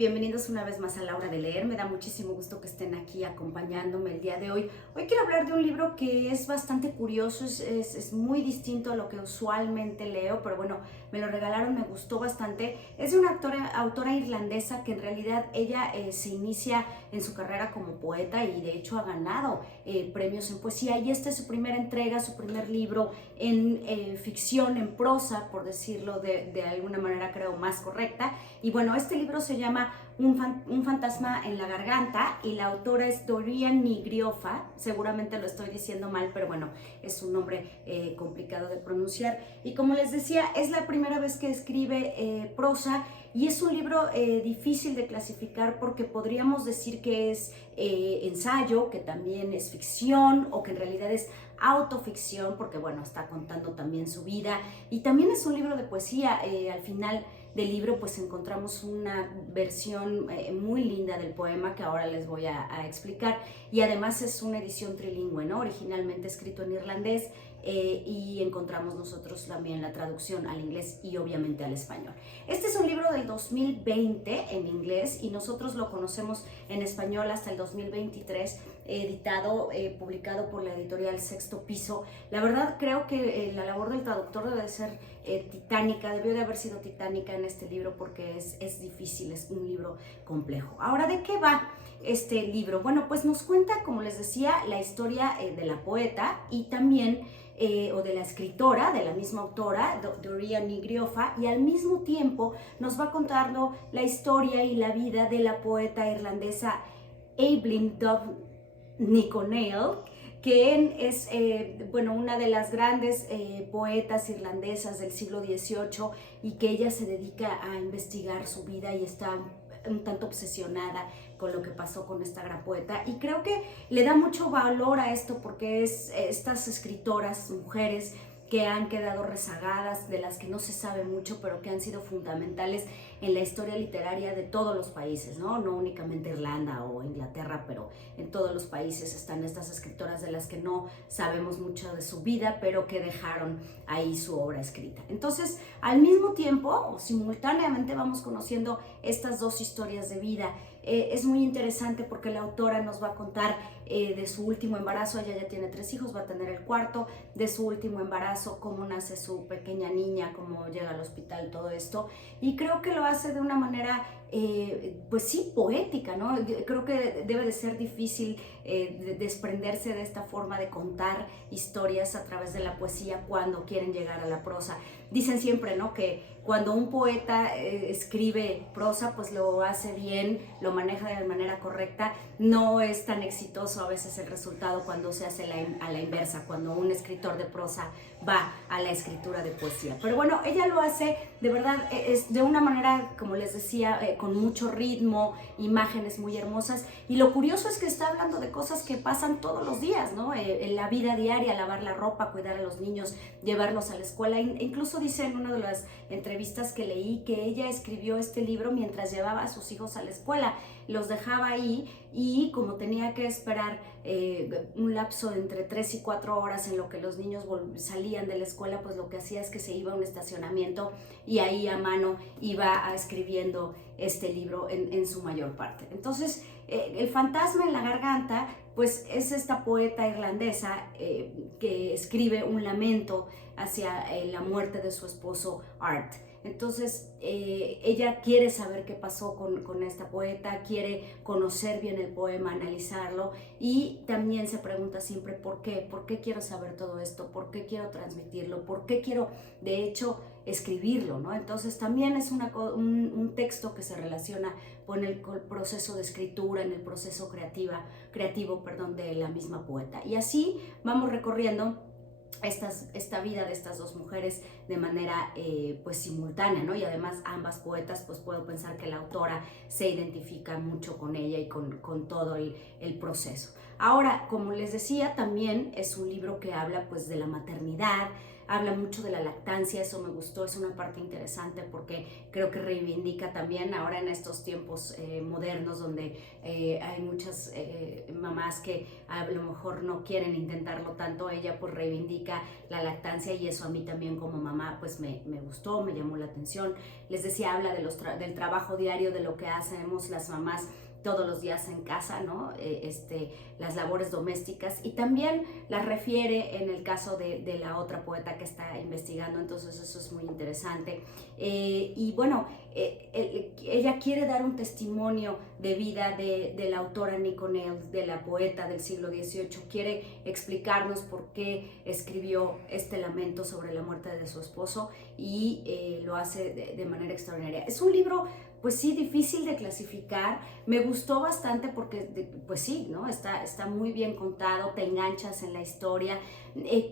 Bienvenidos una vez más a La Hora de Leer. Me da muchísimo gusto que estén aquí acompañándome el día de hoy. Hoy quiero hablar de un libro que es bastante curioso, es muy distinto a lo que usualmente leo, pero bueno, me lo regalaron, me gustó bastante. Es de una autora irlandesa que en realidad ella se inicia en su carrera como poeta y de hecho ha ganado premios en poesía, y esta es su primera entrega, su primer libro en ficción, en prosa, por decirlo de alguna manera creo más correcta. Y bueno, este libro se llama un fantasma en la garganta y la autora es Dorian Nigriofa. Seguramente lo estoy diciendo mal, pero bueno, es un nombre complicado de pronunciar. Y como les decía, es la primera vez que escribe prosa, y es un libro difícil de clasificar porque podríamos decir que es ensayo, que también es ficción, o que en realidad es autoficción, porque bueno, está contando también su vida, y también es un libro de poesía. Al final del libro pues encontramos una versión muy linda del poema que ahora les voy a explicar, y además es una edición trilingüe, ¿no? Originalmente escrito en irlandés, y encontramos nosotros también la traducción al inglés y obviamente al español. Este es un libro del 2020 en inglés y nosotros lo conocemos en español hasta el 2023, editado, publicado por la editorial Sexto Piso. La verdad creo que la labor del traductor debe de ser titánica, debió de haber sido titánica en este libro porque es difícil, es un libro complejo. Ahora, ¿de qué va este libro? Bueno, pues nos cuenta, como les decía, la historia de la poeta y también o de la escritora, de la misma autora, Dorian Nigriofa, y al mismo tiempo nos va contando la historia y la vida de la poeta irlandesa Eibhlín Dubh Nic O'Neill, que es bueno, una de las grandes poetas irlandesas del siglo XVIII, y que ella se dedica a investigar su vida y está un tanto obsesionada con lo que pasó con esta gran poeta, y creo que le da mucho valor a esto porque es estas escritoras, mujeres que han quedado rezagadas, de las que no se sabe mucho, pero que han sido fundamentales en la historia literaria de todos los países, ¿no? No únicamente Irlanda o Inglaterra, pero en todos los países están estas escritoras de las que no sabemos mucho de su vida, pero que dejaron ahí su obra escrita. Entonces, al mismo tiempo, o simultáneamente, vamos conociendo estas dos historias de vida. Es muy interesante porque la autora nos va a contar de su último embarazo. Ella ya tiene 3 hijos, va a tener el cuarto, de su último embarazo, cómo nace su pequeña niña, cómo llega al hospital, todo esto, y creo que lo hace de una manera pues sí, poética, ¿no? Creo que debe de ser difícil desprenderse de esta forma de contar historias a través de la poesía cuando quieren llegar a la prosa. Dicen siempre, ¿no?, que cuando un poeta escribe prosa, pues lo hace bien, lo maneja de manera correcta. No es tan exitoso a veces el resultado cuando se hace a la inversa, cuando un escritor de prosa va a la escritura de poesía. Pero bueno, ella lo hace de verdad, es de una manera, como les decía, con mucho ritmo, imágenes muy hermosas, y lo curioso es que está hablando de cosas que pasan todos los días, ¿no? En la vida diaria, lavar la ropa, cuidar a los niños, llevarlos a la escuela. Incluso dice en una de las entrevistas que leí que ella escribió este libro mientras llevaba a sus hijos a la escuela, los dejaba ahí, y como tenía que esperar un lapso de entre 3 y 4 horas en lo que los niños salían de la escuela, pues lo que hacía es que se iba a un estacionamiento y ahí a mano iba escribiendo este libro en su mayor parte. Entonces, el fantasma en la garganta pues es esta poeta irlandesa que escribe un lamento hacia la muerte de su esposo Art. Entonces ella quiere saber qué pasó con esta poeta, quiere conocer bien el poema, analizarlo, y también se pregunta siempre ¿por qué quiero saber todo esto? ¿Por qué quiero transmitirlo? ¿Por qué quiero de hecho escribirlo, ¿no? Entonces también es un texto que se relaciona con el proceso de escritura, en el proceso creativo, de la misma poeta. Y así vamos recorriendo esta vida de estas dos mujeres de manera pues simultánea, ¿no? Y además ambas poetas, pues puedo pensar que la autora se identifica mucho con ella y con todo el proceso. Ahora, como les decía, también es un libro que habla pues de la maternidad, habla mucho de la lactancia, eso me gustó, es una parte interesante porque creo que reivindica también ahora en estos tiempos modernos donde hay muchas mamás que a lo mejor no quieren intentarlo tanto, ella pues reivindica la lactancia y eso a mí también como mamá pues me gustó, me llamó la atención. Les decía, habla de del trabajo diario, de lo que hacemos las mamás todos los días en casa, ¿no? Las labores domésticas, y también las refiere en el caso de la otra poeta que está investigando, entonces eso es muy interesante. Y bueno, ella quiere dar un testimonio de vida de la autora Nick O'Neill, de la poeta del siglo XVIII, quiere explicarnos por qué escribió este lamento sobre la muerte de su esposo y lo hace de manera extraordinaria. Es un libro pues sí, difícil de clasificar. Me gustó bastante porque, pues sí, ¿no? Está muy bien contado, te enganchas en la historia.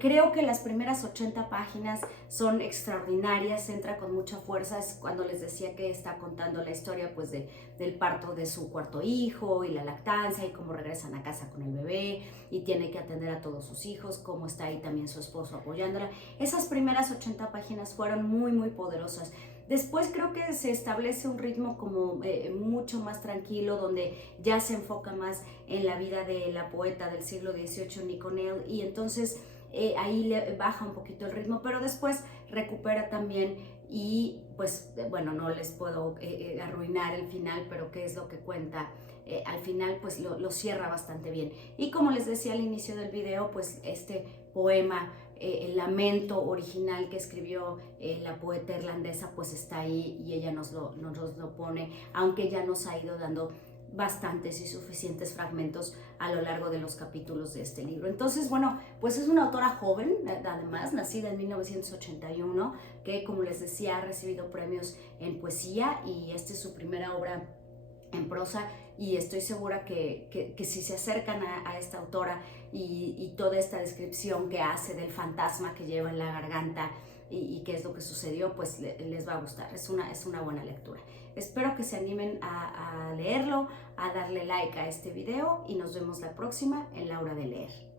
Creo que las primeras 80 páginas son extraordinarias, entra con mucha fuerza. Es cuando les decía que está contando la historia pues del parto de su cuarto hijo y la lactancia y cómo regresan a casa con el bebé y tiene que atender a todos sus hijos, cómo está ahí también su esposo apoyándola. Esas primeras 80 páginas fueron muy, muy poderosas. Después creo que se establece un ritmo como mucho más tranquilo, donde ya se enfoca más en la vida de la poeta del siglo XVIII, Nick O'Neill, y entonces ahí le baja un poquito el ritmo, pero después recupera también y pues bueno, no les puedo arruinar el final, pero qué es lo que cuenta. Al final pues lo cierra bastante bien. Y como les decía al inicio del video, pues este poema, el lamento original que escribió la poeta irlandesa, pues está ahí y ella nos lo pone, aunque ya nos ha ido dando bastantes y suficientes fragmentos a lo largo de los capítulos de este libro. Entonces, bueno, pues es una autora joven, además, nacida en 1981, que como les decía ha recibido premios en poesía y esta es su primera obra en prosa, y estoy segura que si se acercan a esta autora y toda esta descripción que hace del fantasma que lleva en la garganta y qué es lo que sucedió, pues les va a gustar. Es una buena lectura. Espero que se animen a leerlo, a darle like a este video y nos vemos la próxima en La Hora de Leer.